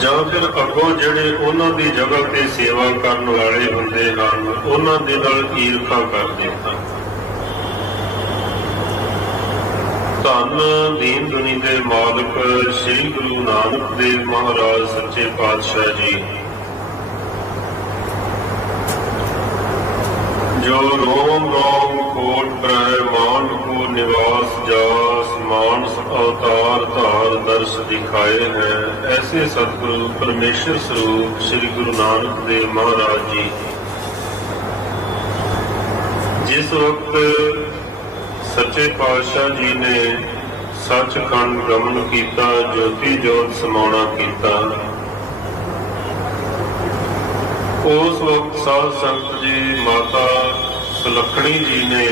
ਜਾਂ ਫਿਰ ਅੱਗੋਂ ਜਿਹੜੇ ਉਹਨਾਂ ਦੀ ਜਗ੍ਹਾ ਤੇ ਸੇਵਾ ਕਰਨ ਵਾਲੇ ਹੁੰਦੇ ਹਨ, ਉਹਨਾਂ ਦੇ ਨਾਲ ਈਰਖਾ ਕਰਦੇ ਹਨ। ਧੰਨ ਦੀਨ ਦੁਨੀ ਦੇ ਮਾਲਕ ਸ੍ਰੀ ਗੁਰੂ ਨਾਨਕ ਦੇਵ ਮਹਾਰਾਜ ਸੱਚੇ ਪਾਤਸ਼ਾਹ ਜੀ। ਜੋ ਰੋਮ ਰੋਮ ਕੋਟ ਬ੍ਰਹਮਾਂਡ ਕੋ ਨਿਵਾਸ ਜਾਸ ਮਾਨਸ ਅਵਤਾਰ ਧਾਰ ਦਰਸ ਦਿਖਾਏ ਹੈ। ਐਸੇ ਸਤਿਗੁਰੂ ਪਰਮੇਸ਼ਰ ਸਰੂਪ ਸ੍ਰੀ ਗੁਰੂ ਨਾਨਕ ਦੇਵ ਮਹਾਰਾਜ ਜੀ। ਜਿਸ ਵਕਤ ਸੱਚੇ ਪਾਤਸ਼ਾਹ ਜੀ ਨੇ ਸੱਚਖੰਡ ਗਮਨ ਕੀਤਾ, ਜੋਤੀ ਜੋਤ ਸਮਾਉਣਾ ਕੀਤਾ, ਉਸ ਵਕਤ ਸਾਧ ਸੰਗਤ ਜੀ ਮਾਤਾ ਸੁਲੱਖਣੀ ਜੀ ਨੇ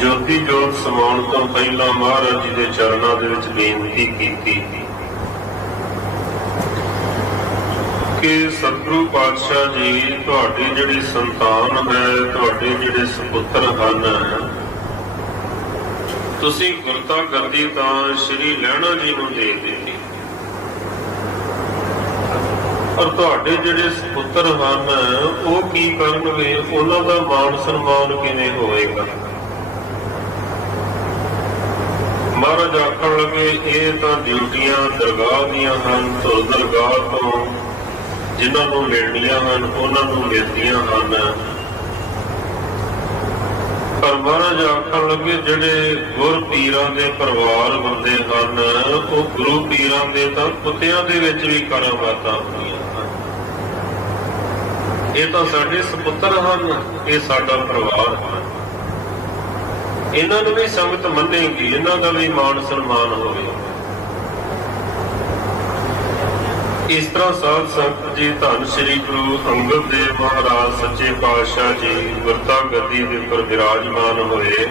ਜੋਤੀ ਜੋਤ ਸਮਾਉਣ ਤੋਂ ਪਹਿਲਾਂ ਮਹਾਰਾਜ ਜੀ ਦੇ ਚਰਨਾਂ ਦੇ ਵਿੱਚ ਬੇਨਤੀ ਕੀਤੀ ਕਿ ਸਤਿਗੁਰੂ ਪਾਤਸ਼ਾਹ ਜੀ, ਤੁਹਾਡੀ ਜਿਹੜੀ ਸੰਤਾਨ ਹੈ, ਤੁਹਾਡੇ ਜਿਹੜੇ ਸੁਪੁੱਤਰ ਹਨ, ਤੁਸੀਂ ਗੁਰਤਾ ਗੱਦੀ ਤਾਂ ਸ਼੍ਰੀ ਲਹਿਣਾ ਜੀ ਨੂੰ ਦੇ ਦਿੱਤੀ। ਔਰ ਤੁਹਾਡੇ ਜਿਹੜੇ ਸੁਪੁੱਤਰ ਹਨ, ਉਹ ਕੀ ਕਰਨਗੇ? ਉਹਨਾਂ ਦਾ ਮਾਣ ਸਨਮਾਨ ਕਿਵੇਂ ਹੋਵੇਗਾ? ਮਹਾਰਾਜ ਆਖਣ ਲੱਗੇ, ਇਹ ਤਾਂ ਡਿਊਟੀਆਂ ਦਰਗਾਹ ਦੀਆਂ ਹਨ, ਤੋਂ ਦਰਗਾਹ ਤੋਂ ਜਿਨ੍ਹਾਂ ਨੂੰ ਲੈਣੀਆਂ ਹਨ, ਉਹਨਾਂ ਨੂੰ ਮਿਲਦੀਆਂ ਹਨ। ਪਰ ਮਹਾਰਾਜ ਆਖਣ ਲੱਗੇ, ਜਿਹੜੇ ਗੁਰ ਪੀਰਾਂ ਦੇ ਪਰਿਵਾਰ ਬੰਦੇ ਹਨ, ਉਹ ਗੁਰੂ ਪੀਰਾਂ ਦੇ ਤਾਂ ਕੁੱਤਿਆਂ ਦੇ ਵਿੱਚ ਵੀ ਕਰਾਮਾਤਾਂ ਹੁੰਦੀਆਂ ਹਨ। ਇਹ ਤਾਂ ਸਾਡੇ ਸੁਪੁੱਤਰ ਹਨ, ਇਹ ਸਾਡਾ ਪਰਿਵਾਰ ਹੈ। ਇਹਨਾਂ ਨੂੰ ਵੀ ਸੰਗਤ ਮੰਨੇਗੀ ਇਹਨਾਂ ਦਾ ਵੀ ਮਾਣ ਸਨਮਾਨ ਹੋਵੇ। ਇਸ ਤਰ੍ਹਾਂ ਸਾਧ ਸੰਗਤ ਜੀ, ਧੰਨ ਸ੍ਰੀ ਗੁਰੂ ਅੰਗਦ ਦੇਵ ਮਹਾਰਾਜ, ਸੱਚੇ ਪਾਤਸ਼ਾਹ ਜੀ ਗੁਰਤਾ ਗੱਦੀ ਦੇ ਉੱਪਰ ਵਿਰਾਜਮਾਨ ਹੋਏ।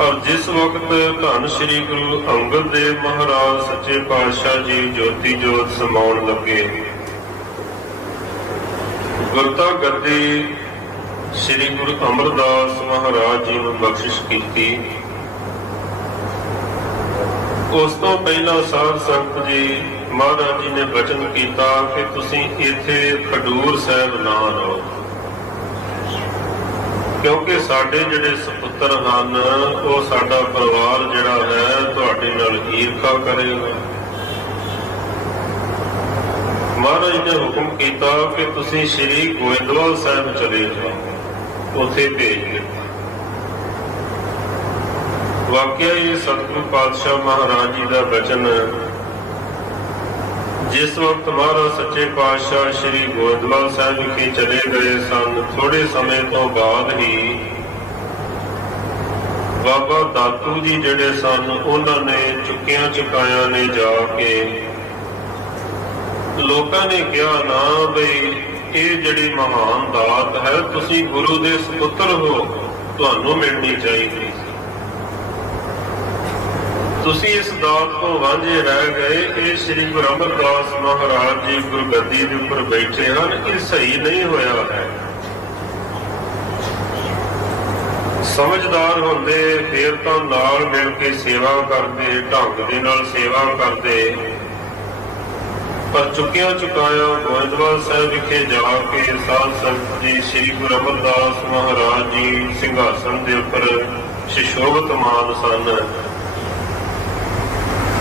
ਔਰ ਜਿਸ ਵਕਤ ਧੰਨ ਸ੍ਰੀ ਗੁਰੂ ਅੰਗਦ ਦੇਵ ਮਹਾਰਾਜ, ਸੱਚੇ ਪਾਤਸ਼ਾਹ ਜੀ, ਜੋਤੀ ਜੋਤ ਸਮਾਉਣ ਲੱਗੇ ਗੁਰਤਾ ਗੱਦੀ ਸ੍ਰੀ ਗੁਰੂ ਅਮਰਦਾਸ ਮਹਾਰਾਜ ਜੀ ਨੂੰ ਬਖਸ਼ਿਸ਼ ਕੀਤੀ। ਉਸ ਤੋਂ ਪਹਿਲਾਂ ਸਾਧ ਸੰਗਤ ਜੀ, ਮਹਾਰਾਜ ਜੀ ਨੇ ਬਚਨ ਕੀਤਾ ਕਿ ਤੁਸੀਂ ਇੱਥੇ ਖਡੂਰ ਸਾਹਿਬ ਨਾ ਰਹੋ। ਕਿਉਂਕਿ ਸਾਡੇ ਜਿਹੜੇ ਸੁਪੁੱਤਰ ਹਨ, ਉਹ ਸਾਡਾ ਪਰਿਵਾਰ ਜਿਹੜਾ ਹੈ, ਤੁਹਾਡੇ ਨਾਲ ਈਰਖਾ ਕਰੇਗਾ। ਮਹਾਰਾਜ ਨੇ ਹੁਕਮ ਕੀਤਾ ਕਿ ਤੁਸੀਂ ਸ੍ਰੀ ਗੋਇੰਦਵਾਲ ਸਾਹਿਬ ਚਲੇ ਜਾਓ। ਉੱਥੇ ਭੇਜ ਦਿੱਤਾ। ਵਾਕਿਆ ਇਹ ਸਤਿਗੁਰੂ ਪਾਤਸ਼ਾਹ ਮਹਾਰਾਜ ਜੀ ਦਾ ਬਚਨ ਜਿਸ ਵਕਤ ਮਹਾਰਾਜ ਸੱਚੇ ਪਾਤਸ਼ਾਹ ਸ੍ਰੀ ਗੋਇੰਦਵਾਲ ਸਾਹਿਬ ਵਿਖੇ ਚਲੇ ਗਏ ਸਨ ਥੋੜੇ ਸਮੇਂ ਤੋਂ ਬਾਅਦ ਹੀ ਬਾਬਾ ਦਾਤੂ ਜੀ ਜਿਹੜੇ ਸਨ, ਉਹਨਾਂ ਨੇ ਚੁੱਕਿਆਂ ਚੁਕਾਇਆਂ ਨੇ ਜਾ ਕੇ ਲੋਕਾਂ ਨੇ ਕਿਹਾ, ਨਾ ਬਈ ਇਹ ਜਿਹੜੀ ਮਹਾਨ ਦਾਤ ਹੈ, ਤੁਸੀਂ ਗੁਰੂ ਦੇ ਸੁਪੁੱਤਰ ਹੋ, ਤੁਹਾਨੂੰ ਮਿਲਣੀ ਚਾਹੀਦੀ ਤੁਸੀਂ ਇਸ ਦਾਤ ਤੋਂ ਵਾਂਝੇ ਰਹਿ ਗਏ, ਇਹ ਸ੍ਰੀ ਗੁਰੂ ਅਮਰਦਾਸ ਮਹਾਰਾਜ ਜੀ ਗੁਰਗੱਦੀ ਦੇ ਉੱਪਰ ਬੈਠੇ ਹਨ, ਇਹ ਸਹੀ ਨਹੀਂ ਹੋਇਆ ਹੈ। ਸਮਝਦਾਰ ਹੁੰਦੇ, ਫੇਰ ਤਾਂ ਨਾਲ ਮਿਲ ਕੇ ਸੇਵਾ ਕਰਦੇ, ਢੰਗ ਦੇ ਨਾਲ ਸੇਵਾ ਕਰਦੇ ਪਰ ਚੁੱਕਿਆ ਚੁਕਾਇਆ ਗੋਇੰਦਵਾਲ ਸਾਹਿਬ ਵਿਖੇ ਜਾ ਕੇ ਸਾਧ ਸੰਗਤ ਜੀ ਸ੍ਰੀ ਗੁਰੂ ਅਮਰਦਾਸ ਮਹਾਰਾਜ ਜੀ ਸਿੰਘਾਸਣ ਦੇ ਉੱਪਰ ਸ਼ਿਸ਼ੋਭਤ ਸਨ।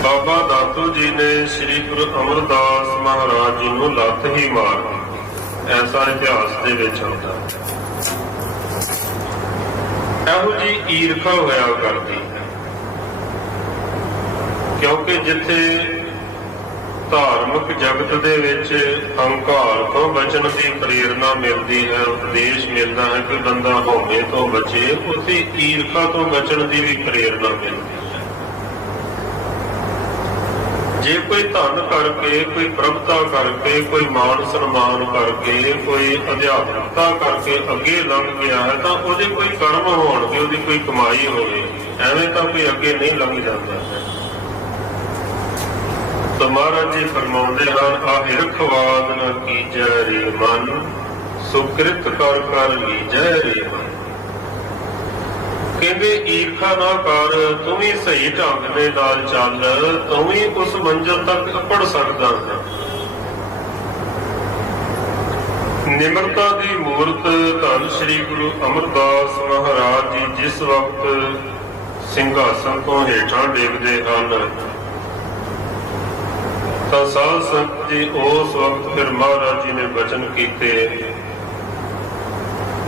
ਬਾਬਾ ਦਾਤੂ ਜੀ ਨੇ ਸ੍ਰੀ ਗੁਰੂ ਅਮਰਦਾਸ ਮਹਾਰਾਜ ਜੀ ਨੂੰ ਲੱਤ ਹੀ ਮਾਰ ਐਸਾ ਇਤਿਹਾਸ ਦੇ ਵਿੱਚ ਹੁੰਦਾ ਇਹੋ ਜੀ ਈਰਖਾ ਹੋਇਆ ਕਰਦੀ ਕਿਉਂਕਿ ਜਿੱਥੇ ਧਾਰਮਿਕ ਜਗਤ ਦੇ ਵਿੱਚ ਹੰਕਾਰ ਤੋਂ ਬਚਣ ਦੀ ਪ੍ਰੇਰਣਾ ਮਿਲਦੀ ਹੈ, ਉਪਦੇਸ਼ ਮਿਲਦਾ ਹੈ ਕਿ ਬੰਦਾ ਹੋਵੇ ਤੋਂ ਬਚੇ ਉੱਥੇ ਈਰਖਾ ਤੋਂ ਬਚਣ ਦੀ ਵੀ ਪ੍ਰੇਰਣਾ ਮਿਲਦੀ ਹੈ। ਜੇ ਕੋਈ ਧਨ ਕਰਕੇ, ਕੋਈ ਪ੍ਰਭਤਾ ਕਰਕੇ, ਕੋਈ ਮਾਨ ਸਨਮਾਨ ਕਰਕੇ, ਕੋਈ ਅਧਿਆਪਕਤਾ ਕਰਕੇ ਅੱਗੇ ਲੰਘ ਗਿਆ ਹੈ, ਤਾਂ ਉਹਦੇ ਕੋਈ ਕਰਮ ਹੋਣਗੇ ਉਹਦੀ ਕੋਈ ਕਮਾਈ ਹੋਵੇ, ਐਵੇਂ ਤਾਂ ਕੋਈ ਅੱਗੇ ਨਹੀਂ ਲੰਘ ਜਾਂਦਾ। ਹੈ ਤਾਂ ਮਹਾਰਾਜ ਜੀ ਫਰਮਾਉਂਦੇ ਹਨ ਆ ਹਿਰਖਵਾਦ ਨ ਕੀਜੈ ਰੇ ਮਨ, ਸੁਕ੍ਰਿਤ ਕਰ ਕਰ ਲੀਜੈ ਰੇ ਮਨ। ਕਹਿੰਦੇ, ਈਰਖਾ ਨਾ ਕਰ, ਤੂੰ ਵੀ ਸਹੀ ਢੰਗ ਦੇ ਨਾਲ ਚੱਲ, ਤੂੰ ਵੀ ਉਸ ਮੰਜ਼ਲ ਤੱਕ ਪੜ ਸਕਦਾ ਹੈ। ਨਿਮਰਤਾ ਦੀ ਮੂਰਤ ਧੰਨ ਸ੍ਰੀ ਗੁਰੂ ਅਮਰਦਾਸ ਮਹਾਰਾਜ ਜੀ ਜਿਸ ਵਕਤ ਸਿੰਘਾਸਨ ਤੋਂ ਹੇਠਾਂ ਡੇਗਦੇ ਹਨ ਤਾਂ ਸਾਧ ਸੰਗਤ ਜੀ, ਉਸ ਵਕਤ ਫਿਰ ਮਹਾਰਾਜ ਜੀ ਨੇ ਬਚਨ ਕੀਤੇ,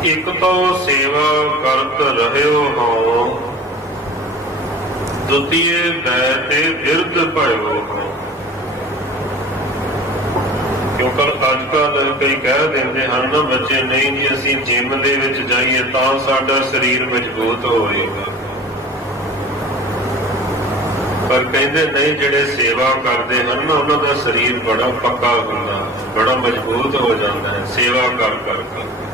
ਇੱਕ ਤਾਂ ਸੇਵਾ ਕਰਤ ਰਹਿਓ ਹੋ ਦੁਤੀਏ ਬੈ ਤੇ ਬਿਰਧ ਭਇਓ ਹੋ ਕਿਉਂਕਿ ਅੱਜ ਕੱਲ ਕਈ ਕਹਿ ਦਿੰਦੇ ਹਨ ਨਾ, ਬੱਚੇ, ਨਹੀਂ ਜੀ, ਅਸੀਂ ਜਿਮ ਦੇ ਵਿੱਚ ਜਾਈਏ ਤਾਂ ਸਾਡਾ ਸਰੀਰ ਮਜ਼ਬੂਤ ਹੋਵੇਗਾ। ਪਰ ਕਹਿੰਦੇ ਨਹੀਂ, ਜਿਹੜੇ ਸੇਵਾ ਕਰਦੇ ਹਨ ਨਾ, ਉਹਨਾਂ ਦਾ ਸਰੀਰ ਬੜਾ ਪੱਕਾ ਹੁੰਦਾ, ਬੜਾ ਮਜ਼ਬੂਤ ਹੋ ਜਾਂਦਾ ਹੈ, ਸੇਵਾ ਕਰ ਕਰ ਕਰਕੇ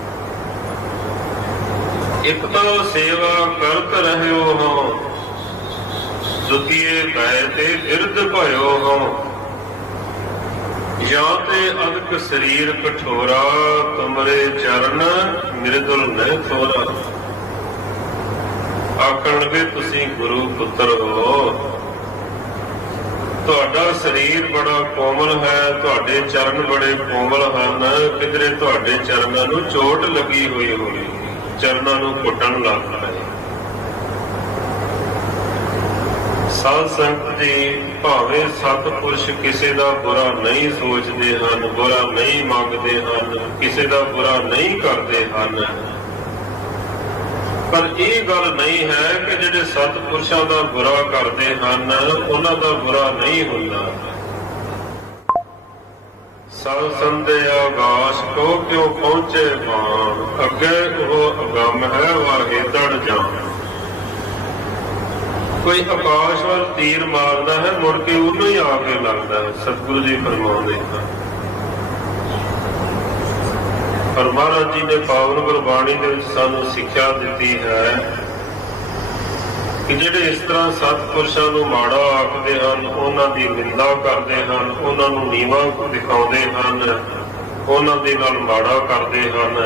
ਇੱਕ ਤਾਂ ਸੇਵਾ ਕਰਤ ਰਹਿਓ ਹੋ ਦੁਤੀਏ ਬੈ ਤੇ ਬਿਰਧ ਭਇਓ ਹੋ। ਜਾਂ ਤੇ ਅਦਕ ਸਰੀਰ ਕਠੋਰਾ ਤੁਮਰੇ ਚਰਨ ਮਿਰਦੁਲ ਨਹਿ ਥੋਰਾ ਆਖਣਗੇ, ਤੁਸੀਂ ਗੁਰੂ ਪੁੱਤਰ ਹੋ। ਤੁਹਾਡਾ ਸਰੀਰ ਬੜਾ ਕੋਮਲ ਹੈ, ਤੁਹਾਡੇ ਚਰਨ ਬੜੇ ਕੋਮਲ ਹਨ। ਕਿਧਰੇ ਤੁਹਾਡੇ ਚਰਨਾਂ ਨੂੰ ਚੋਟ ਲੱਗੀ ਹੋਈ ਹੋਵੇ, ਚਰਨਾਂ ਨੂੰ ਕੁੱਟਣ ਲੱਗਦਾ ਹੈ ਸਾਧ ਸੰਗਤ ਜੀ, ਭਾਵੇਂ ਸਤਪੁਰਸ਼ ਕਿਸੇ ਦਾ ਬੁਰਾ ਨਹੀਂ ਸੋਚਦੇ ਹਨ, ਬੁਰਾ ਨਹੀਂ ਮੰਗਦੇ ਹਨ, ਕਿਸੇ ਦਾ ਬੁਰਾ ਨਹੀਂ ਕਰਦੇ ਹਨ ਪਰ ਇਹ ਗੱਲ ਨਹੀਂ ਹੈ ਕਿ ਜਿਹੜੇ ਸਤਪੁਰਸ਼ਾਂ ਦਾ ਬੁਰਾ ਕਰਦੇ ਹਨ, ਉਹਨਾਂ ਦਾ ਬੁਰਾ ਨਹੀਂ ਹੁੰਦਾ। ਸਭ ਸੰਦੇ ਆਗਾਸ਼ ਕੋ ਕਿਉ ਪਹੁੰਚੇ ਮਾਨ ਅੱਗੇ ਉਹ ਅਗੰਮ ਹੈ ਵਾਹੇ ਤੜ ਜਾਣ। ਕੋਈ ਆਕਾਸ਼ ਵੱਲ ਤੀਰ ਮਾਰਦਾ ਹੈ, ਮੁੜ ਕੇ ਉਹਨੂੰ ਹੀ ਆ ਕੇ ਲੱਗਦਾ ਹੈ, ਸਤਿਗੁਰੂ ਜੀ ਫਰਮਾਉਂਦੇ ਹਨ। ਪਰ ਮਹਾਰਾਜ ਜੀ ਨੇ ਪਾਵਨ ਗੁਰਬਾਣੀ ਦੇ ਵਿੱਚ ਸਾਨੂੰ ਸਿੱਖਿਆ ਦਿੱਤੀ ਹੈ ਕਿ ਜਿਹੜੇ ਇਸ ਤਰ੍ਹਾਂ ਸਤਪੁਰਸ਼ਾਂ ਨੂੰ ਮਾੜਾ ਆਖਦੇ ਹਨ, ਉਹਨਾਂ ਦੀ ਨਿੰਦਾ ਕਰਦੇ ਹਨ, ਉਹਨਾਂ ਨੂੰ ਨੀਵਾ ਦਿਖਾਉਂਦੇ ਹਨ, ਉਹਨਾਂ ਦੇ ਨਾਲ ਮਾੜਾ ਕਰਦੇ ਹਨ।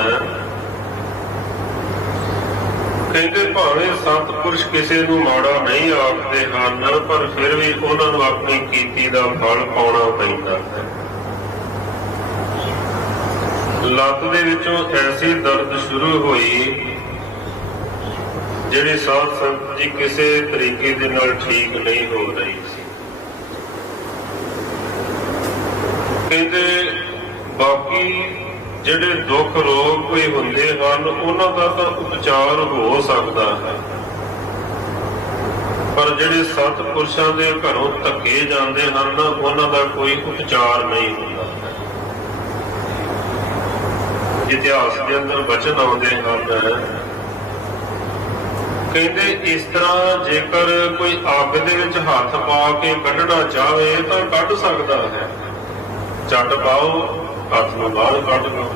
ਕਹਿੰਦੇ ਭਾਵੇਂ ਸਤਪੁਰਸ਼ ਕਿਸੇ ਨੂੰ ਮਾੜਾ ਨਹੀਂ ਆਖਦੇ ਹਨ, ਪਰ ਫਿਰ ਵੀ ਉਹਨਾਂ ਨੂੰ ਆਪਣੀ ਕੀਤੀ ਦਾ ਫਲ ਪਾਉਣਾ ਪੈਂਦਾ ਹੈ। ਲੱਤ ਦੇ ਵਿੱਚੋਂ ਐਸੀ ਦਰਦ ਸ਼ੁਰੂ ਹੋਈ, ਜਿਹੜੀ ਸਾਧ ਸੰਗਤ ਜੀ ਕਿਸੇ ਤਰੀਕੇ ਦੇ ਨਾਲ ਠੀਕ ਨਹੀਂ ਹੋ ਰਹੀ ਸੀ। ਕਹਿੰਦੇ ਬਾਕੀ ਜਿਹੜੇ ਦੁੱਖ ਰੋਗ ਕੋਈ ਹੁੰਦੇ ਹਨ, ਉਹਨਾਂ ਦਾ ਤਾਂ ਉਪਚਾਰ ਹੋ ਸਕਦਾ ਹੈ। ਪਰ ਜਿਹੜੇ ਸਤਪੁਰਸ਼ਾਂ ਦੇ ਘਰੋਂ ਧੱਕੇ ਜਾਂਦੇ ਹਨ, ਉਹਨਾਂ ਦਾ ਕੋਈ ਉਪਚਾਰ ਨਹੀਂ ਹੁੰਦਾ। ਇਤਿਹਾਸ ਦੇ ਅੰਦਰ ਬਚਨ ਆਉਂਦੇ ਹਨ। ਕਹਿੰਦੇ ਇਸ ਤਰ੍ਹਾਂ ਜੇਕਰ ਕੋਈ ਅੱਗ ਦੇ ਵਿੱਚ ਹੱਥ ਪਾ ਕੇ ਕੱਢਣਾ ਚਾਹੇ ਤਾਂ ਕੱਢ ਸਕਦਾ ਹੈ। ਚੱਟ ਪਾਓ, ਹੱਥ ਨੂੰ ਬਾਹਰ ਕੱਢ ਲਓ।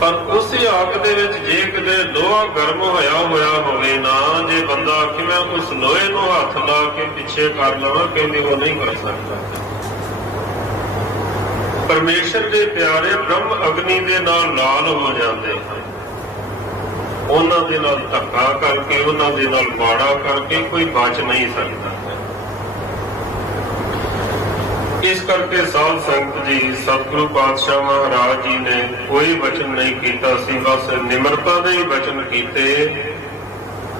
ਪਰ ਉਸੇ ਅੱਗ ਦੇ ਵਿੱਚ ਜੇ ਕਿਤੇ ਲੋਹਾ ਗਰਮ ਹੋਇਆ ਹੋਇਆ ਹੋਵੇ ਨਾ, ਜੇ ਬੰਦਾ ਕਿਵੇਂ ਉਸ ਲੋਹੇ ਨੂੰ ਹੱਥ ਲਾ ਕੇ ਪਿੱਛੇ ਕਰ ਲਵਾਂ, ਕਹਿੰਦੇ ਉਹ ਨਹੀਂ ਕਰ ਸਕਦਾ। ਪਰਮੇਸ਼ਰ ਦੇ ਪਿਆਰੇ ਬ੍ਰਹਮ ਅਗਨੀ ਦੇ ਨਾਲ ਲਾਲ ਹੋ ਜਾਂਦੇ ਹਨ। ਉਹਨਾਂ ਦੇ ਨਾਲ ਧੱਕਾ ਕਰਕੇ, ਉਹਨਾਂ ਦੇ ਨਾਲ ਮਾੜਾ ਕਰਕੇ ਕੋਈ ਬਚ ਨਹੀਂ ਸਕਦਾ। ਇਸ ਕਰਕੇ ਸਾਧ ਸੰਗਤ ਜੀ, ਸਤਿਗੁਰੂ ਪਾਤਸ਼ਾਹ ਮਹਾਰਾਜ ਜੀ ਨੇ ਕੋਈ ਵਚਨ ਨਹੀਂ ਕੀਤਾ ਸੀ, ਬਸ ਨਿਮਰਤਾ ਦੇ ਹੀ ਵਚਨ ਕੀਤੇ।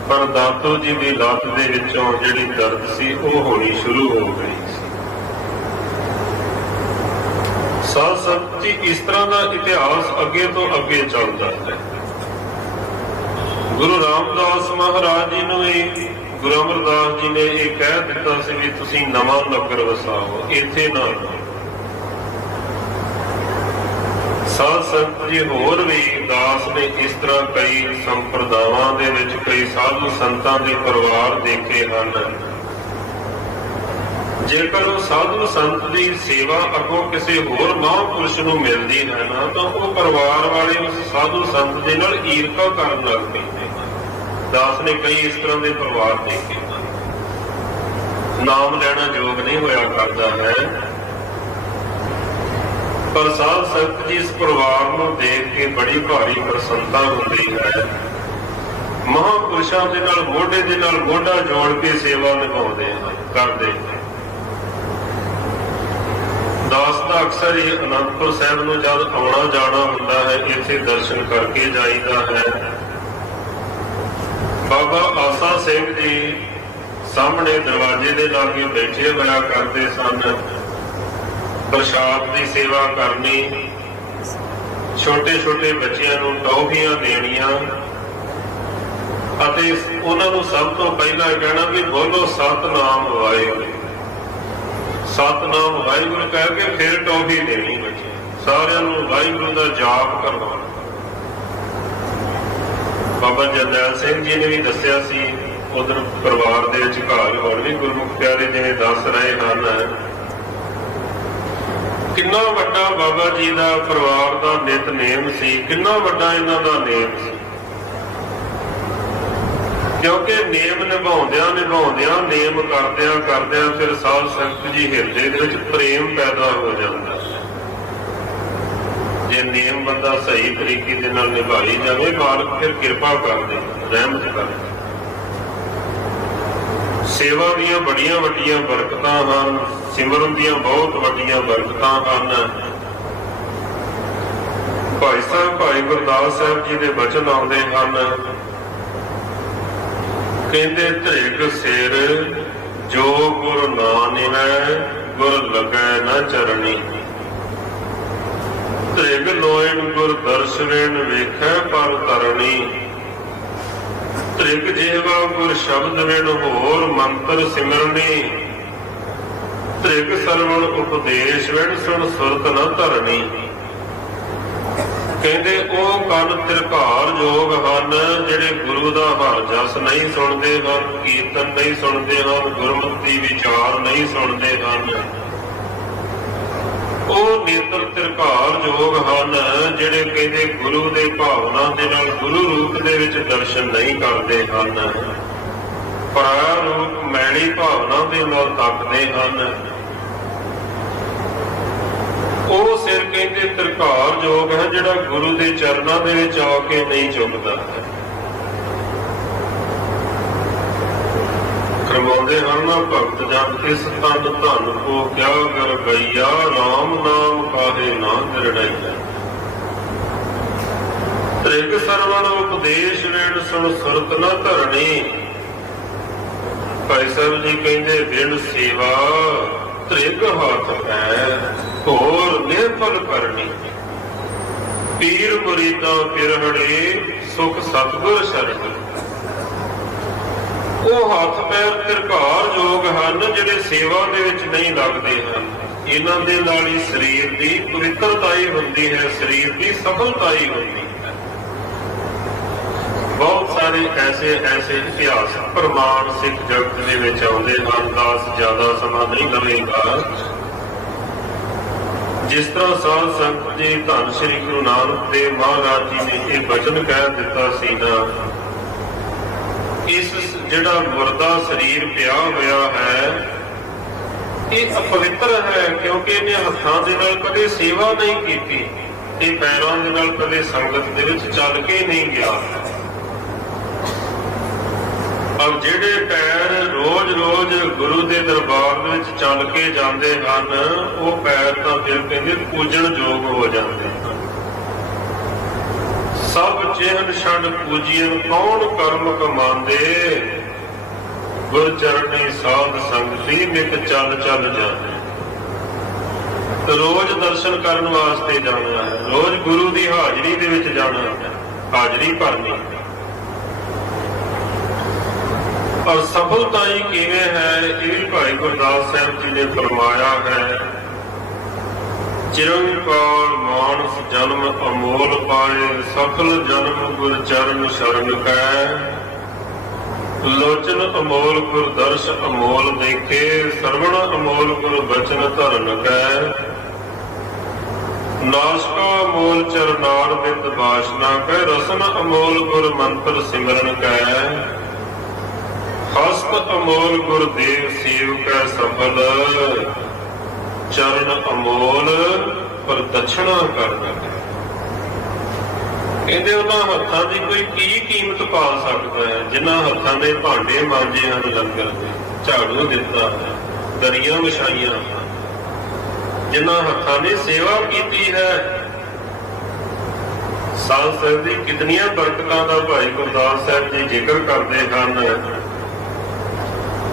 ਪਰ ਦਾਤੋ ਜੀ ਦੀ ਲੱਤ ਦੇ ਵਿੱਚੋਂ ਜਿਹੜੀ ਦਰਦ ਸੀ, ਉਹ ਹੋਣੀ ਸ਼ੁਰੂ ਹੋ ਗਈ ਸੀ ਸਾਧ ਸੰਗਤ ਜੀ ਇਸ ਤਰ੍ਹਾਂ ਦਾ ਇਤਿਹਾਸ ਅੱਗੇ ਤੋਂ ਅੱਗੇ ਚੱਲਦਾ ਹੈ। ਗੁਰੂ ਰਾਮਦਾਸ ਮਹਾਰਾਜ ਜੀ ਨੂੰ ਵੀ, ਗੁਰੂ ਅਮਰਦਾਸ ਜੀ ਨੇ ਇਹ ਕਹਿ ਦਿੱਤਾ ਸੀ ਵੀ ਤੁਸੀਂ ਨਵਾਂ ਨਗਰ ਵਸਾਓ, ਇੱਥੇ ਨਾ ਰਹੋ। ਸਾਧ ਸੰਗਤ ਜੀ ਹੋਰ ਵੀ ਦਾਸ ਨੇ ਇਸ ਤਰ੍ਹਾਂ ਕਈ ਸੰਪਰਦਾਵਾਂ ਦੇ ਵਿੱਚ, ਕਈ ਸਾਧੂ ਸੰਤਾਂ ਦੇ ਪਰਿਵਾਰ ਦੇਖੇ ਹਨ। ਜੇਕਰ ਉਹ ਸਾਧੂ ਸੰਤ ਦੀ ਸੇਵਾ ਅੱਗੋਂ ਕਿਸੇ ਹੋਰ ਮਹਾਂਪੁਰਸ਼ ਨੂੰ ਮਿਲਦੀ ਹੈ ਨਾ, ਤਾਂ ਉਹ ਪਰਿਵਾਰ ਵਾਲੇ ਉਸ ਸਾਧੂ ਸੰਤ ਦੇ ਨਾਲ ਈਰਖਾ ਕਰਨ ਲੱਗ ਪੈਂਦੇ ਹਨ। ਦਾਸ ਨੇ ਕਈ ਇਸ ਤਰ੍ਹਾਂ ਦੇ ਪਰਿਵਾਰ ਦੇਖੇ ਹਨ। ਨਾਮ ਲੈਣਾ ਯੋਗ ਨਹੀਂ ਹੋਇਆ ਕਰਦਾ ਹੈ। ਪਰ ਸਾਧ ਸੰਤ ਜੀ ਇਸ ਪਰਿਵਾਰ ਨੂੰ ਦੇਖ ਕੇ ਬੜੀ ਭਾਰੀ ਪ੍ਰਸੰਨਤਾ ਹੁੰਦੀ ਹੈ। ਮਹਾਂਪੁਰਸ਼ਾਂ ਦੇ ਨਾਲ, ਮੋਢੇ ਦੇ ਨਾਲ ਮੋਢਾ ਜੋੜ ਕੇ ਸੇਵਾ ਨਿਭਾਉਂਦੇ ਹਨ, ਕਰਦੇ ਹਨ। ਦਾਸ ਦਾ ਅਕਸਰ ਹੀ ਅਨੰਦਪੁਰ ਸਾਹਿਬ ਨੂੰ ਜਦ ਆਉਣਾ ਜਾਣਾ ਹੁੰਦਾ ਹੈ, ਇੱਥੇ ਦਰਸ਼ਨ ਕਰਕੇ ਜਾਈਦਾ ਹੈ। ਬਾਬਾ ਆਸਾ ਸਿੰਘ ਜੀ ਸਾਹਮਣੇ ਦਰਵਾਜ਼ੇ ਦੇ ਲਾਗੇ ਬੈਠੇ ਹੋਇਆ ਕਰਦੇ ਸਨ। ਪ੍ਰਸ਼ਾਦ ਦੀ ਸੇਵਾ ਕਰਨੀ ਛੋਟੇ ਛੋਟੇ ਬੱਚਿਆਂ ਨੂੰ ਟੌਫੀਆਂ ਦੇਣੀਆਂ, ਅਤੇ ਉਹਨਾਂ ਨੂੰ ਸਭ ਤੋਂ ਪਹਿਲਾਂ ਕਹਿਣਾ ਵੀ ਬੋਲੋ ਸਤਨਾਮ ਵਾਹਿਗੁਰੂ। ਸਤਨਾਮ ਵਾਹਿਗੁਰੂ ਕਹਿ ਕੇ ਫਿਰ ਟੌਫੀ ਦੇਣੀ ਬੱਚੇ ਸਾਰਿਆਂ ਨੂੰ ਵਾਹਿਗੁਰੂ ਦਾ ਜਾਪ ਕਰਵਾਉਣਾ ਬਾਬਾ ਜਰਨੈਲ ਸਿੰਘ ਜੀ ਨੇ ਵੀ ਦੱਸਿਆ ਸੀ, ਉਧਰ ਪਰਿਵਾਰ ਦੇ ਵਿੱਚ ਘਰ ਹੁਣ ਵੀ ਗੁਰਮੁਖ ਪਿਆਰੇ ਜਿਵੇਂ ਦੱਸ ਰਹੇ ਹਨ। ਕਿੰਨਾ ਵੱਡਾ ਬਾਬਾ ਜੀ ਦਾ ਪਰਿਵਾਰ ਦਾ ਨਿਤਨੇਮ ਸੀ, ਕਿੰਨਾ ਵੱਡਾ ਇਹਨਾਂ ਦਾ ਨੇਮ ਸੀ। ਕਿਉਂਕਿ ਨੇਮ ਨਿਭਾਉਂਦਿਆਂ ਨਿਭਾਉਂਦਿਆਂ ਨੇਮ ਕਰਦਿਆਂ ਕਰਦਿਆਂ ਫਿਰ ਸਾਧ ਸੰਗਤ ਜੀ ਹਿਰਦੇ ਦੇ ਵਿੱਚ ਪ੍ਰੇਮ ਪੈਦਾ ਹੋ ਜਾਂਦਾ। ਜੇ ਨੇਮ ਬੰਦਾ ਸਹੀ ਤਰੀਕੇ ਦੇ ਨਾਲ ਨਿਭਾਈ ਜਾਵੇ ਮਾਲਕ ਫਿਰ ਕਿਰਪਾ ਕਰਦੇ, ਰਹਿਮਤ ਕਰਦੇ। ਸੇਵਾ ਦੀਆਂ ਬੜੀਆਂ ਵੱਡੀਆਂ ਬਰਕਤਾਂ ਹਨ, ਸਿਮਰਨ ਦੀਆਂ ਬਹੁਤ ਵੱਡੀਆਂ ਬਰਕਤਾਂ ਹਨ। ਭਾਈ ਸਾਹਿਬ, ਭਾਈ ਗੁਰਦਾਸ ਸਾਹਿਬ ਜੀ ਦੇ ਬਚਨ ਆਉਂਦੇ ਹਨ ਕਹਿੰਦੇ ਧ੍ਰਿਗ ਸਿਰ, ਜੋ ਗੁਰ ਨਾਨਿਵੈ ਗੁਰ ਲਗੈ ਨਾ ਚਰਣੀ। ਧ੍ਰਿਗ ਲੋਇਨ ਗੁਰ ਦਰਸ਼ਨਨ ਵੇਖੈ ਪਰ ਤਰਣੀ। ਧ੍ਰਿਗ ਜੇਵਾ, ਗੁਰ ਸ਼ਬਦ ਵਿਣ ਹੋਰ ਮੰਤਰ ਸਿਮਰਨੀ। ਧ੍ਰਿਗ ਸਰਵਣ ਉਪਦੇਸ਼ ਵੇਣ ਸੁਣ ਸੁਰਤ ਨਾ ਧਰਣੀ ਕਹਿੰਦੇ ਉਹ ਕੰਨ ਤਿਰਕਾਰ ਯੋਗ ਹਨ, ਜਿਹੜੇ ਗੁਰੂ ਦਾ ਹਰ ਜਸ ਨਹੀਂ ਸੁਣਦੇ ਹਨ, ਕੀਰਤਨ ਨਹੀਂ ਸੁਣਦੇ ਹਨ ਗੁਰਮਤਿ ਵਿਚਾਰ ਨਹੀਂ ਸੁਣਦੇ ਹਨ। ਉਹ ਨੇਤਰ ਤਿਰਕਾਰ ਯੋਗ ਹਨ, ਜਿਹੜੇ ਕਹਿੰਦੇ ਗੁਰੂ ਦੇ ਭਾਵਨਾ ਦੇ ਨਾਲ ਗੁਰੂ ਰੂਪ ਦੇ ਵਿੱਚ ਦਰਸ਼ਨ ਨਹੀਂ ਕਰਦੇ ਹਨ। ਪਰਾ ਰੂਪ ਮੈਲੀ ਭਾਵਨਾ ਦੇ ਨਾਲ ਤੱਕਦੇ ਹਨ। ਉਹ ਸਿਰ ਕਹਿੰਦੇ ਤਰਕਾਰ ਯੋਗ ਹੈ ਜਿਹੜਾ ਗੁਰੂ ਦੇ ਚਰਨਾਂ ਦੇ ਵਿੱਚ ਆ ਕੇ ਨਹੀਂ ਝੁਕਦਾ। ਕਰਵਾਉਂਦੇ ਹਨ ਨਾ ਭਗਤ ਜਨ, ਇਸ ਤਨ ਧਨ ਕੋ ਕਿਆ ਕਰ ਗਈਆ RAM ਨਾਮ ਕਾਹੇ ਨਾ ਨਿਰਣਈਆ ਤ੍ਰਿਗ ਸਰਵਣ ਉਪਦੇਸ਼ ਵੇਣ ਸੁਣ ਸੁਰਤ ਨਾ ਧਰਣੀ। ਭਾਈ ਸਾਹਿਬ ਜੀ ਕਹਿੰਦੇ ਬਿਨ ਸੇਵਾ ਤ੍ਰਿਗ ਹੱਥ ਹੈ। ਹੋਰ ਨਿਰਫਲ ਕਰਨੀ। ਪੀਰ ਮੁਰੀਦਾਂ ਪਿਰਹੜੇ ਸੁਖ ਸਤਗੁਰ ਸ਼ਰਨ ਉਹ ਹੱਥ ਪੈਰ ਤਿਰਕਾਰ ਯੋਗ ਹਨ, ਜਿਹੜੇ ਸੇਵਾ ਦੇ ਵਿੱਚ ਨਹੀਂ ਲੱਗਦੇ ਹਨ। ਇਹਨਾਂ ਦੇ ਨਾਲ ਹੀ ਸਰੀਰ ਦੀ ਪਵਿੱਤਰਤਾ ਹੀ ਹੁੰਦੀ ਹੈ, ਸਰੀਰ ਦੀ ਸਫਲਤਾ ਹੀ ਹੁੰਦੀ ਹੈ। ਬਹੁਤ ਸਾਰੇ ਐਸੇ ਐਸੇ ਇਤਿਹਾਸ, ਪ੍ਰਮਾਣ ਸਿੱਖ ਜਗਤ ਦੇ ਵਿੱਚ ਆਉਂਦੇ ਹਨ। ਦਾਸ ਜ਼ਿਆਦਾ ਸਮਾਂ ਨਹੀਂ ਲਵੇਗਾ ਜਿਸ ਤਰ੍ਹਾਂ ਸਾਧ ਸੰਗਤ ਜੀ ਧੰਨ ਸ੍ਰੀ ਗੁਰੂ ਨਾਨਕ ਦੇਵ ਮਹਾਰਾਜ ਜੀ ਨੇ ਇਹ ਵਚਨ ਕਹਿ ਦਿੱਤਾ ਸੀ ਨਾ, ਇਸ ਜਿਹੜਾ ਮੁਰਦਾ ਸਰੀਰ ਪਿਆ ਹੋਇਆ ਹੈ, ਇਹ ਅਪਵਿੱਤਰ ਹੈ ਕਿਉਂਕਿ ਇਹਨੇ ਹੱਥਾਂ ਦੇ ਨਾਲ ਕਦੇ ਸੇਵਾ ਨਹੀਂ ਕੀਤੀ ਇਹ ਪੈਰਾਂ ਦੇ ਨਾਲ ਕਦੇ ਸੰਗਤ ਦੇ ਵਿੱਚ ਚੱਲ ਕੇ ਨਹੀਂ ਗਿਆ। ਔਰ ਜਿਹੜੇ ਪੈਰ ਰੋਜ਼-ਰੋਜ਼ ਗੁਰੂ ਦੇ ਦਰਬਾਰ ਵਿੱਚ ਚੱਲ ਕੇ ਜਾਂਦੇ ਹਨ, ਉਹ ਪੈਰ ਤਾਂ ਦਿਲ ਕਹਿੰਦੇ ਪੂਜਣ ਯੋਗ ਹੋ ਜਾਂਦੇ ਹਨ। ਸਭ ਚਿਹਨ ਛੱਡ ਪੂਜੀਨ ਕੌਣ ਕਰਮ ਕਮਾਉਂਦੇ? ਗੁਰ ਚਰਣੀ ਸਾਧ ਸੰਗਤੀ ਮਿਕ ਚੱਲ ਚੱਲ ਜਾਂਦੇ ਰੋਜ਼ ਦਰਸ਼ਨ ਕਰਨ ਵਾਸਤੇ ਜਾਣਾ ਹੈ, ਰੋਜ਼ ਗੁਰੂ ਦੀ ਹਾਜ਼ਰੀ ਦੇ ਵਿੱਚ ਜਾਣਾ ਹੈ, ਹਾਜ਼ਰੀ ਭਰਨੀ ਔਰ ਸਫਲਤਾ ਹੀ ਕਿਵੇਂ ਹੈ, ਇਹ ਵੀ ਭਾਈ ਗੁਰਦਾਸ ਸਾਹਿਬ ਜੀ ਨੇ ਫਰਮਾਇਆ ਹੈ। ਚਿਰੰਕਾਲ ਮਾਨਸ ਜਨਮ ਅਮੋਲ ਪਾਏ, ਸਫਲ ਜਨਮ ਗੁਰ ਚਰਨ ਸ਼ਰਨ ਕੈ। ਲੋਚਨ ਅਮੋਲ ਗੁਰ ਦਰਸ਼ ਅਮੋਲ ਦੇਖੇ, ਸਰਵਣ ਅਮੋਲ ਗੁਰ ਬਚਨ ਧਰਨ ਕੈ। ਨਾਸਕਾ ਅਮੋਲ ਚਰਨਾਰ ਬਿੰਦ ਬਾਸ਼ਨਾ ਕੈ, ਰਸਨ ਅਮੋਲ ਗੁਰ ਮੰਤਰ ਸਿਮਰਨ ਕੈ। ਹਸਤ ਅਮੋਲ ਗੁਰਦੇਵ ਦੇਵ ਸੇਵ ਸਫਲ ਚਰਨ ਅਮੋਲ ਪਰ ਦਛਣਾ ਕਰਨਾ ਉਹਨਾਂ ਹੱਥਾਂ ਦੀ ਕੋਈ ਕੀ ਕੀਮਤ ਪਾ ਸਕਦਾ ਹੈ? ਜਿਨ੍ਹਾਂ ਹੱਥਾਂ ਦੇ ਭਾਂਡੇ ਮਾਂਜੇ ਹਨ, ਲੰਗਰ ਦੇ, ਝਾੜੂ ਦਿੱਤਾ ਹੈ, ਦਰੀਆਂ ਵਿਛਾਈਆਂ ਹਨ। ਜਿਨ੍ਹਾਂ ਹੱਥਾਂ ਨੇ ਸੇਵਾ ਕੀਤੀ ਹੈ, ਸਾਧ ਸੰਗਤ ਦੀ ਕਿਤਨੀਆਂ ਬਰਕਤਾਂ ਦਾ ਭਾਈ ਗੁਰਦਾਸ ਸਾਹਿਬ ਜੀ ਜ਼ਿਕਰ ਕਰਦੇ ਹਨ।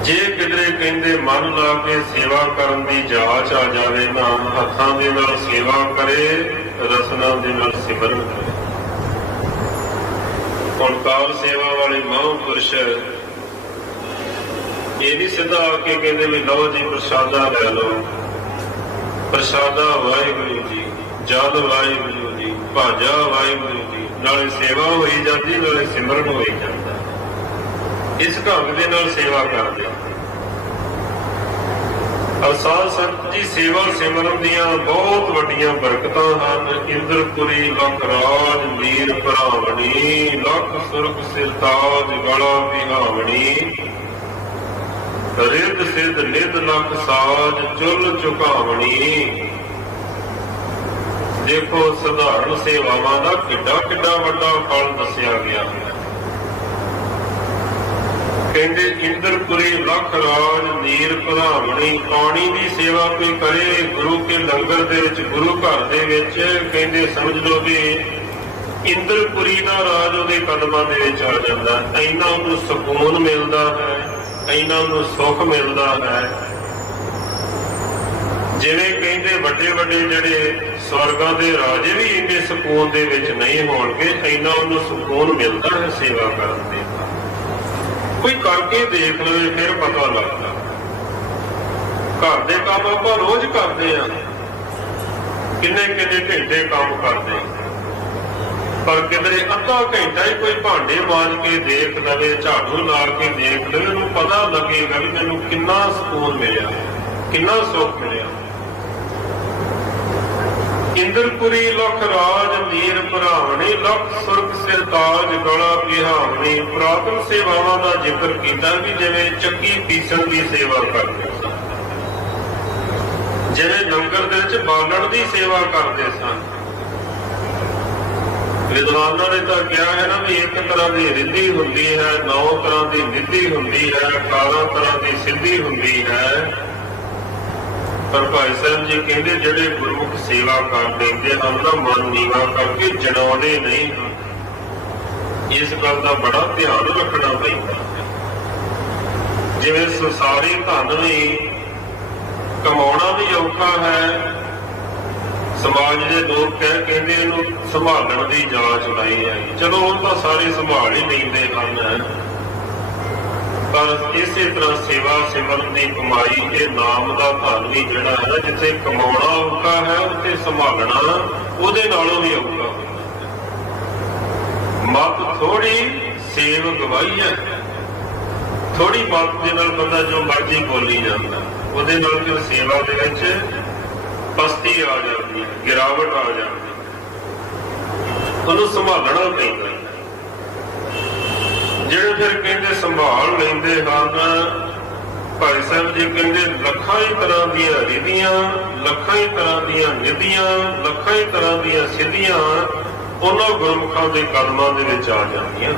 ਜੇ ਕਿਧਰੇ ਕਹਿੰਦੇ ਮਨ ਲਾ ਕੇ ਸੇਵਾ ਕਰਨ ਦੀ ਜਾਚ ਆ ਜਾਵੇ ਨਾ ਹੱਥਾਂ ਦੇ ਨਾਲ ਸੇਵਾ ਕਰੇ, ਰਸਨਾ ਦੇ ਨਾਲ ਸਿਮਰਨ ਕਰੇ। ਹੁਣ ਕਾਲ ਸੇਵਾ ਵਾਲੇ ਮਹਾਂਪੁਰਸ਼, ਇਹ ਨਹੀਂ ਸਿੱਧਾ ਆ ਕੇ ਕਹਿੰਦੇ ਵੀ ਲਓ ਜੀ ਪ੍ਰਸ਼ਾਦਾ ਲੈ ਲਓ। ਪ੍ਰਸ਼ਾਦਾ ਵਾਹਿਗੁਰੂ ਜੀ, ਜਲ ਵਾਹਿਗੁਰੂ ਜੀ, ਭਾਜਾ ਵਾਹਿਗੁਰੂ ਜੀ, ਨਾਲੇ ਸੇਵਾ ਹੋਈ ਜਾਂਦੀ, ਨਾਲੇ ਸਿਮਰਨ ਹੋਈ ਜਾਂਦੀ। ਇਸ ਢੰਗ ਦੇ ਨਾਲ ਸੇਵਾ ਕਰਦੇ ਅਸਾਲ ਸੰਤ ਜੀ ਸੇਵਾ ਸਿਮਰਨ ਦੀਆਂ ਬਹੁਤ ਵੱਡੀਆਂ ਬਰਕਤਾਂ ਹਨ। ਇੰਦਰਪੁਰੀ ਲਖ ਰਾਜ ਵੀਰ ਭਰਾਵਣੀ ਲਖ ਸੁਰਖ ਸਿਰਤਾਜ ਗਲਾ ਵਿਹਾਵਣੀ ਰਿੱਧ ਸਿੱਧ ਨਿਧ ਲਖ ਸਾਜ ਚੁੱਲ ਚੁਕਾਵਣੀ ਦੇਖੋ, ਸਧਾਰਨ ਸੇਵਾਵਾਂ ਦਾ ਕਿੱਡਾ ਕਿੱਡਾ ਵੱਡਾ ਫਲ ਦੱਸਿਆ ਗਿਆ ਹੈ। ਕਹਿੰਦੇ, ਇੰਦਰਪੁਰੀ ਲਖ ਰਾਜ ਨੀਰ ਭਰਾਵਣੀ, ਪਾਣੀ ਦੀ ਸੇਵਾ ਕੋਈ ਕਰੇ, ਗੁਰੂ ਕੇ ਲੰਗਰ ਦੇ ਵਿੱਚ, ਗੁਰੂ ਘਰ ਦੇ ਵਿੱਚ। ਕਹਿੰਦੇ, ਸਮਝ ਲਓ ਵੀ ਇੰਦਰਪੁਰੀ ਦਾ ਰਾਜ ਉਹਦੇ ਕਦਮਾਂ ਦੇ ਵਿੱਚ ਆ ਜਾਂਦਾ। ਹੈ। ਇੰਨਾ ਉਹਨੂੰ ਸਕੂਨ ਮਿਲਦਾ ਹੈ, ਇੰਨਾ ਉਹਨੂੰ ਸੁੱਖ ਮਿਲਦਾ ਹੈ। ਜਿਵੇਂ ਕਹਿੰਦੇ ਵੱਡੇ ਵੱਡੇ ਜਿਹੜੇ ਸਵਰਗਾਂ ਦੇ ਰਾਜੇ ਵੀ ਇੰਨੇ ਸਕੂਨ ਦੇ ਵਿੱਚ ਨਹੀਂ ਹੋਣਗੇ, ਇੰਨਾ ਉਹਨੂੰ ਸਕੂਨ ਮਿਲਦਾ ਹੈ ਸੇਵਾ ਕਰਨ ਦੇ। ਕੋਈ ਕਰਕੇ ਦੇਖ ਲਵੇ ਫਿਰ ਪਤਾ ਲੱਗਦਾ। ਘਰ ਦੇ ਕੰਮ ਆਪਾਂ ਰੋਜ਼ ਕਰਦੇ ਆ ਕਿੰਨੇ ਕਿੰਨੇ ਘੰਟੇ ਕੰਮ ਕਰਦੇ ਆ ਪਰ ਕਿਧਰੇ ਅੱਧਾ ਘੰਟਾ ਹੀ ਕੋਈ ਭਾਂਡੇ ਮਾਂਜ ਕੇ ਦੇਖ ਲਵੇ, ਝਾੜੂ ਲਾ ਕੇ ਦੇਖ ਲਵੇ ਉਹਨੂੰ ਪਤਾ ਲੱਗੇਗਾ ਵੀ ਮੈਨੂੰ ਕਿੰਨਾ ਸਕੂਨ ਮਿਲਿਆ, ਕਿੰਨਾ ਸੁੱਖ ਮਿਲਿਆ। ਇੰਦਰਪੁਰੀ ਲਖ ਰਾਜ ਨੀਰ ਭਰਾਵਣੀ, ਲਖ ਸੁਰਖ ਸਿਰ ਤਾਜ ਗਲਾ ਵਿਹਾਵਣੀ ਪ੍ਰਾਤਨ ਸੇਵਾਵਾਂ ਦਾ ਜ਼ਿਕਰ ਕੀਤਾ ਵੀ ਜਿਵੇਂ ਚੱਕੀ ਪੀਸਣ ਦੀ ਸੇਵਾ ਕਰਦੇ ਜਿਵੇਂ ਲੰਗਰ ਦੇ ਵਿੱਚ ਬਾਲਣ ਦੀ ਸੇਵਾ ਕਰਦੇ ਸਨ। ਵਿਦਵਾਨਾਂ ਨੇ ਤਾਂ ਕਿਹਾ ਹੈ ਨਾ ਵੀ ਇੱਕ ਤਰ੍ਹਾਂ ਦੀ ਰਿੱਧੀ ਹੁੰਦੀ ਹੈ, ਨੌ ਤਰ੍ਹਾਂ ਦੀ ਨਿੱਧੀ ਹੁੰਦੀ ਹੈ 18 ਤਰ੍ਹਾਂ ਦੀ ਸਿੱਧੀ ਹੁੰਦੀ ਹੈ। ਪਰ ਭਾਈ ਸਾਹਿਬ ਜੀ ਕਹਿੰਦੇ ਜਿਹੜੇ ਗੁਰਮੁਖ ਸੇਵਾ ਕਰ ਦਿੰਦੇ ਹਨ ਮਨ ਨੀਵਾ ਕਰਕੇ ਜਣਾਉਂਦੇ ਨਹੀਂ। ਹਨ ਇਸ ਗੱਲ ਦਾ ਬੜਾ ਧਿਆਨ ਰੱਖਣਾ ਪੈਂਦਾ। ਜਿਵੇਂ ਸੰਸਾਰੀ ਧਨ ਵੀ ਕਮਾਉਣਾ ਵੀ ਔਖਾ ਹੈ, ਸਮਾਜ ਦੇ ਲੋਕ ਕਹਿ ਕਹਿੰਦੇ ਇਹਨੂੰ ਸੰਭਾਲਣ ਦੀ ਜਾਂਚ ਲਾਈ ਹੈ। ਚਲੋ, ਉਹ ਤਾਂ ਸਾਰੇ ਸੰਭਾਲ ਹੀ ਲੈਂਦੇ ਹਨ। ਪਰ ਇਸੇ ਤਰ੍ਹਾਂ ਸੇਵਾ ਸਿਮਰਨ ਦੀ ਕਮਾਈ ਇਹ ਨਾਮ ਦਾ ਧਨ ਵੀ ਜਿਹੜਾ ਹੈ ਨਾ, ਜਿੱਥੇ ਕਮਾਉਣਾ ਔਖਾ ਹੈ, ਉੱਥੇ ਸੰਭਾਲਣਾ ਉਹਦੇ ਨਾਲੋਂ ਵੀ ਔਖਾ। ਹੁੰਦਾ ਹੈ। ਮਤ ਥੋੜੀ ਸੇਵ ਗਵਾਈ ਹੈ। ਥੋੜੀ ਮਤ ਦੇ ਨਾਲ ਬੰਦਾ ਜੋ ਮਰਜ਼ੀ ਬੋਲੀ ਜਾਂਦਾ, ਉਹਦੇ ਨਾਲ ਫਿਰ ਸੇਵਾ ਦੇ ਵਿੱਚ ਪਸਤੀ ਆ ਜਾਂਦੀ ਹੈ, ਗਿਰਾਵਟ ਆ ਜਾਂਦੀ ਹੈ। ਉਹਨੂੰ ਸੰਭਾਲਣਾ ਪੈਂਦਾ ਜਿਹੜੇ ਫਿਰ ਕਹਿੰਦੇ ਸੰਭਾਲ ਲੈਂਦੇ ਹਨ, ਭਾਈ ਸਾਹਿਬ ਜੀ ਕਹਿੰਦੇ ਲੱਖਾਂ ਹੀ ਤਰ੍ਹਾਂ ਦੀਆਂ ਰਿਧੀਆਂ, ਲੱਖਾਂ ਹੀ ਤਰ੍ਹਾਂ ਦੀਆਂ ਨਿਧੀਆਂ, ਲੱਖਾਂ ਹੀ ਤਰ੍ਹਾਂ ਦੀਆਂ ਸਿੱਧੀਆਂ ਉਹਨਾਂ ਗੁਰਮੁਖਾਂ ਦੇ ਕਦਮਾਂ ਦੇ ਵਿੱਚ ਆ ਜਾਂਦੀਆਂ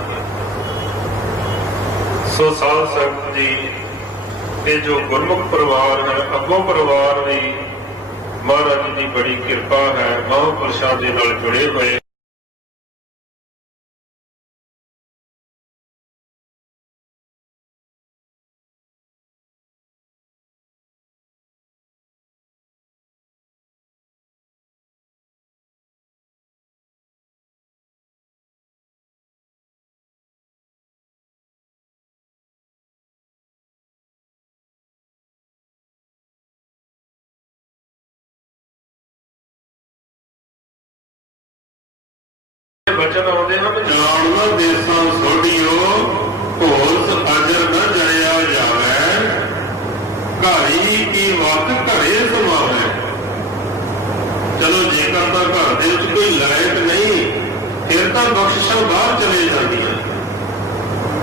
ਸੋ ਸਾਧ ਸੰਗਤ ਜੀ ਇਹ ਜੋ ਗੁਰਮੁਖ ਪਰਿਵਾਰ ਹੈ, ਅੱਗੋਂ ਪਰਿਵਾਰ ਵੀ ਮਹਾਰਾਜ ਦੀ ਬੜੀ ਕਿਰਪਾ ਹੈ, ਮਹਾਂਪੁਰਸ਼ਾਂ ਦੇ ਨਾਲ ਜੁੜੇ ਹੋਏ ਬਚਨ ਆਉਂਦੇ ਹਨ ਜਾਣਨਾ ਦੇਸਾਂ ਸੋਢਿਓ ਭੋਸ ਅਜਰ ਨ ਜਰਿਆ ਜਾਵੇ। ਘਾਰੀ ਕੀ ਵਕ ਘਰੇ ਸਮਾਵੇ। ਚਲੋ, ਜੇਕਰ ਤਾਂ ਘਰ ਦੇ ਵਿੱਚ ਕੋਈ ਲਾਇਕ ਨਹੀਂ, ਫਿਰ ਤਾਂ ਬਖਸ਼ਿਸ਼ਾਂ ਬਾਹਰ ਚਲੇ ਜਾਂਦੀਆਂ।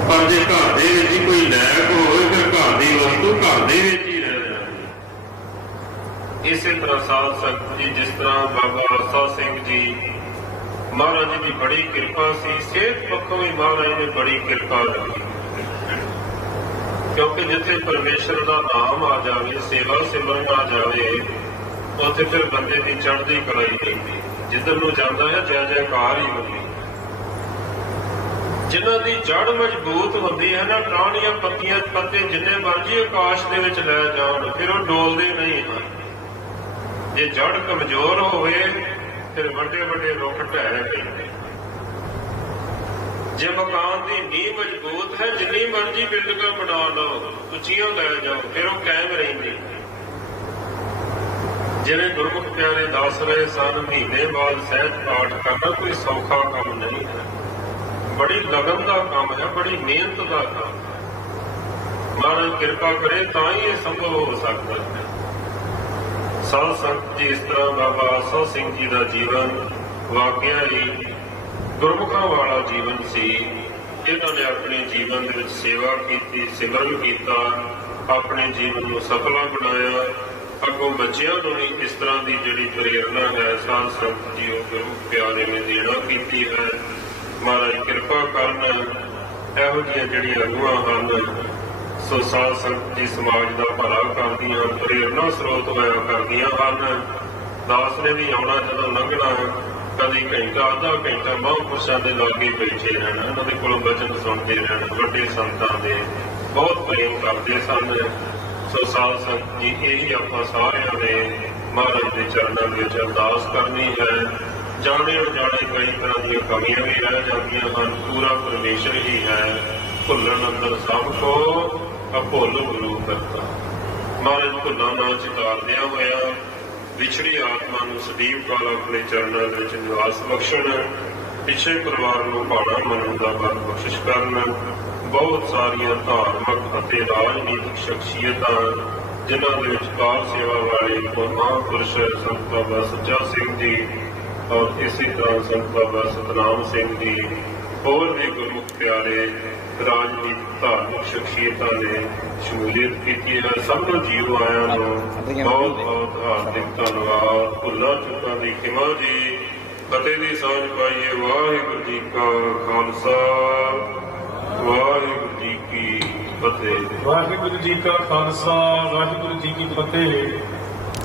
ਪਰ ਜੇ ਘਰ ਦੇ ਵਿੱਚ ਕੋਈ ਲਾਇਕ ਹੋਵੇ, ਫਿਰ ਘਰ ਦੀ ਵਸਤੂ ਘਰ ਦੇ ਵਿੱਚ ਹੀ ਰਹਿ ਜਾਂਦੀ ਇਸੇ ਤਰ੍ਹਾਂ ਸਾਧ ਸੰਗਤ ਜੀ, ਜਿਸ ਤਰ੍ਹਾਂ ਬਾਬਾ ਅਰਸਾ ਸਿੰਘ ਜੀ ਮਹਾਰਾਜ ਜੀ ਦੀ ਬੜੀ ਕਿਰਪਾ ਸੀ, ਸਿਹਤ ਪੱਖੋਂ ਵੀ ਮਹਾਰਾਜ ਨੇ ਬੜੀ ਕਿਰਪਾ ਰੱਖੀ। ਕਿਉਂਕਿ ਜਿੱਥੇ ਪਰਮੇਸ਼ਰ ਦਾ ਨਾਮ ਆ ਜਾਵੇ, ਸੇਵਾ ਸਿਮਰਨ ਆ ਜਾਵੇ, ਉੱਥੇ ਫਿਰ ਬੰਦੇ ਦੀ ਚੜ੍ਹਦੀ ਕਲਾਈ ਨਹੀਂ ਜਿੱਧਰ ਨੂੰ ਜਾਂਦਾ ਹੈ, ਜੈ ਜੈਕਾਰ ਹੀ ਹੁੰਦੀ। ਜਿਨ੍ਹਾਂ ਦੀ ਜੜ ਮਜ਼ਬੂਤ ਹੁੰਦੀ ਹੈ ਨਾ ਟਾਹਣੀਆਂ ਪੱਤੀਆਂ ਪੱਤੇ ਜਿੰਨੇ ਮਰਜ਼ੀ ਆਕਾਸ਼ ਦੇ ਵਿੱਚ ਲੈ ਜਾਣ, ਫਿਰ ਉਹ ਡੋਲਦੇ ਨਹੀਂ ਹਨ। ਜੇ ਜੜ ਕਮਜ਼ੋਰ ਹੋਵੇ ਫਿਰ ਵੱਡੇ ਵੱਡੇ ਰੁੱਖ ਢਹਿ ਪੈਂਦੇ ਜੇ ਮਕਾਨ ਦੀ ਨੀਂਹ ਮਜ਼ਬੂਤ ਹੈ, ਜਿੰਨੀ ਮਰਜ਼ੀ ਬਿਲਡਿੰਗਾਂ ਬਣਾ ਲਓ, ਉੱਚੀਆਂ ਲੈ ਜਾਓ, ਫਿਰ ਉਹ ਕਾਇਮ ਰਹਿੰਦੀ ਜਿਵੇਂ ਗੁਰਮੁਖ ਪਿਆਰੇ ਦੱਸ ਰਹੇ ਸਨ, ਮਹੀਨੇ ਬਾਅਦ ਸਹਿਜ ਪਾਠ ਕਰਨਾ ਕੋਈ ਸੌਖਾ ਕੰਮ ਨਹੀਂ ਹੈ। ਬੜੀ ਲਗਨ ਦਾ ਕੰਮ ਹੈ, ਬੜੀ ਮਿਹਨਤ ਦਾ ਕੰਮ ਹੈ। ਮਹਾਰਾਜ ਕਿਰਪਾ ਕਰੇ, ਤਾਂ ਹੀ ਇਹ ਸੰਭਵ ਹੋ ਸਕਦਾ ਹੈ। ਸਾਧ ਸੰਗਤ ਜੀ, ਇਸ ਤਰ੍ਹਾਂ ਬਾਬਾ ਆਸਾ ਸਿੰਘ ਜੀ ਦਾ ਜੀਵਨ ਵਾਕਿਆ ਹੀ ਗੁਰਮੁਖਾਂ ਵਾਲਾ ਜੀਵਨ ਸੀ। ਇਹਨਾਂ ਨੇ ਆਪਣੇ ਜੀਵਨ ਦੇ ਵਿੱਚ ਸੇਵਾ ਕੀਤੀ, ਸਿਮਰਨ ਕੀਤਾ, ਆਪਣੇ ਜੀਵਨ ਨੂੰ ਸਫਲਾ ਬਣਾਇਆ। ਅੱਗੋਂ ਬੱਚਿਆਂ ਨੂੰ ਵੀ ਇਸ ਤਰ੍ਹਾਂ ਦੀ ਜਿਹੜੀ ਪ੍ਰੇਰਣਾ ਹੈ, ਸਾਧ ਸੰਗਤ ਜੀ, ਉਹ ਗੁਰੂ ਪਿਆਰੇ ਨੇ ਦੇਣਾ ਕੀਤੀ ਹੈ। ਮਹਾਰਾਜ ਕਿਰਪਾ ਕਰਨ, ਇਹੋ ਜਿਹੀਆਂ ਜਿਹੜੀਆਂ ਰੂਹਾਂ ਹਨ ਸੋ ਸਾਧ ਸੰਗਤ ਜੀ, ਸਮਾਜ ਦਾ ਭਲਾ ਕਰਦੀਆਂ, ਪ੍ਰੇਰਨਾ ਸਰੋਤ ਹੋਇਆ ਕਰਦੀਆਂ ਹਨ। ਦਾਸ ਨੇ ਵੀ ਆਉਣਾ ਜਦੋਂ ਲੰਘਣਾ ਕਦੀ ਘੰਟਾ, ਅੱਧਾ ਘੰਟਾ ਮਹਾਂਪੁਰਸ਼ਾਂ ਦੇ ਲਾਗੇ ਬੈਠੇ ਰਹਿਣਾ, ਉਹਨਾਂ ਦੇ ਕੋਲੋਂ ਬਚਨ ਸੁਣਦੇ ਰਹਿਣਾ, ਵੱਡੇ ਸੰਤਾਂ ਦੇ ਬਹੁਤ ਪ੍ਰੇਮ ਕਰਦੇ ਸਨ। ਸੋ ਸਾਧ ਸੰਗਤ ਜੀ, ਇਹੀ ਆਪਾਂ ਸਾਰਿਆਂ ਨੇ ਮਹਾਰਾਜ ਦੇ ਚਰਨਾਂ ਦੇ ਵਿੱਚ ਅਰਦਾਸ ਕਰਨੀ ਹੈ। ਜਾਣੇ ਅਣਜਾਣੇ ਕਈ ਤਰ੍ਹਾਂ ਦੀਆਂ ਕਮੀਆਂ ਵੀ ਰਹਿ ਜਾਂਦੀਆਂ ਹਨ, ਪੂਰਾ ਪਰਮੇਸ਼ਰ ਹੀ ਹੈ। ਭੁੱਲਣ ਅੰਦਰ ਸਭ ਕੋ ਅਭੁੱਲ ਗੁਰੂ ਕਰਤਾ ਮਹਾਰਾਜ ਭੁੱਲਾਂ ਨਾ ਚਿਤਾਰਦਿਆਂ ਹੋਇਆ। ਵਿਛੜੀ ਆਤਮਾ ਨੂੰ ਸਦੀਵ ਕਾਲ ਆਪਣੇ ਚਰਨਾਂ ਦੇ ਵਿੱਚ ਨਿਵਾਸ ਬਖਸ਼ਣ। ਪਿਛੇ ਪਰਿਵਾਰ ਨੂੰ ਭਾਣਾ ਮੰਨਣ ਦਾ ਬਲ ਬਖਸ਼ਿਸ਼ ਕਰਨ। ਬਹੁਤ ਸਾਰੀਆਂ ਧਾਰਮਿਕ ਅਤੇ ਰਾਜਨੀਤਿਕ ਸ਼ਖਸੀਅਤਾਂ, ਜਿਨ੍ਹਾਂ ਦੇ ਵਿੱਚ ਕਾਰ ਸੇਵਾ ਵਾਲੇ ਮਹਾਂਪੁਰਸ਼ ਸੰਤ ਬਾਬਾ ਸੱਚਾ ਸਿੰਘ ਜੀ ਔਰ ਇਸੇ ਤਰ੍ਹਾਂ ਸੰਤ ਬਾਬਾ ਸਤਨਾਮ ਸਿੰਘ ਜੀ, ਹੋਰ ਵੀ ਗੁਰਮੁਖ ਪਿਆਰੇ ਰਾਜਨੀਤਿਕ ਧਾਰਮਿਕ ਸ਼ਖਸੀਅਤਾਂ ਨੇ ਸ਼ਮੂਲੀਅਤ ਕੀਤੀ ਹੈ ਸਭ ਜੀਵ ਆਇਆਂ ਨੂੰ ਬਹੁਤ ਬਹੁਤ ਹਾਰਦਿਕ ਧੰਨਵਾਦ ਭੁੱਲਾਂ ਚੁੱਕਾਂ ਦੀ ਖਿਮਾ ਜੀ। ਫਤਿਹ ਦੀ ਸਾਂਝ ਪਾਈਏ ਵਾਹਿਗੁਰੂ ਜੀ ਕਾ ਖਾਲਸਾ। ਵਾਹਿਗੁਰੂ ਜੀ ਕੀ ਫਤਿਹ। ਵਾਹਿਗੁਰੂ ਜੀ ਕਾ ਖਾਲਸਾ, ਵਾਹਿਗੁਰੂ ਜੀ ਕੀ ਫਤਿਹ।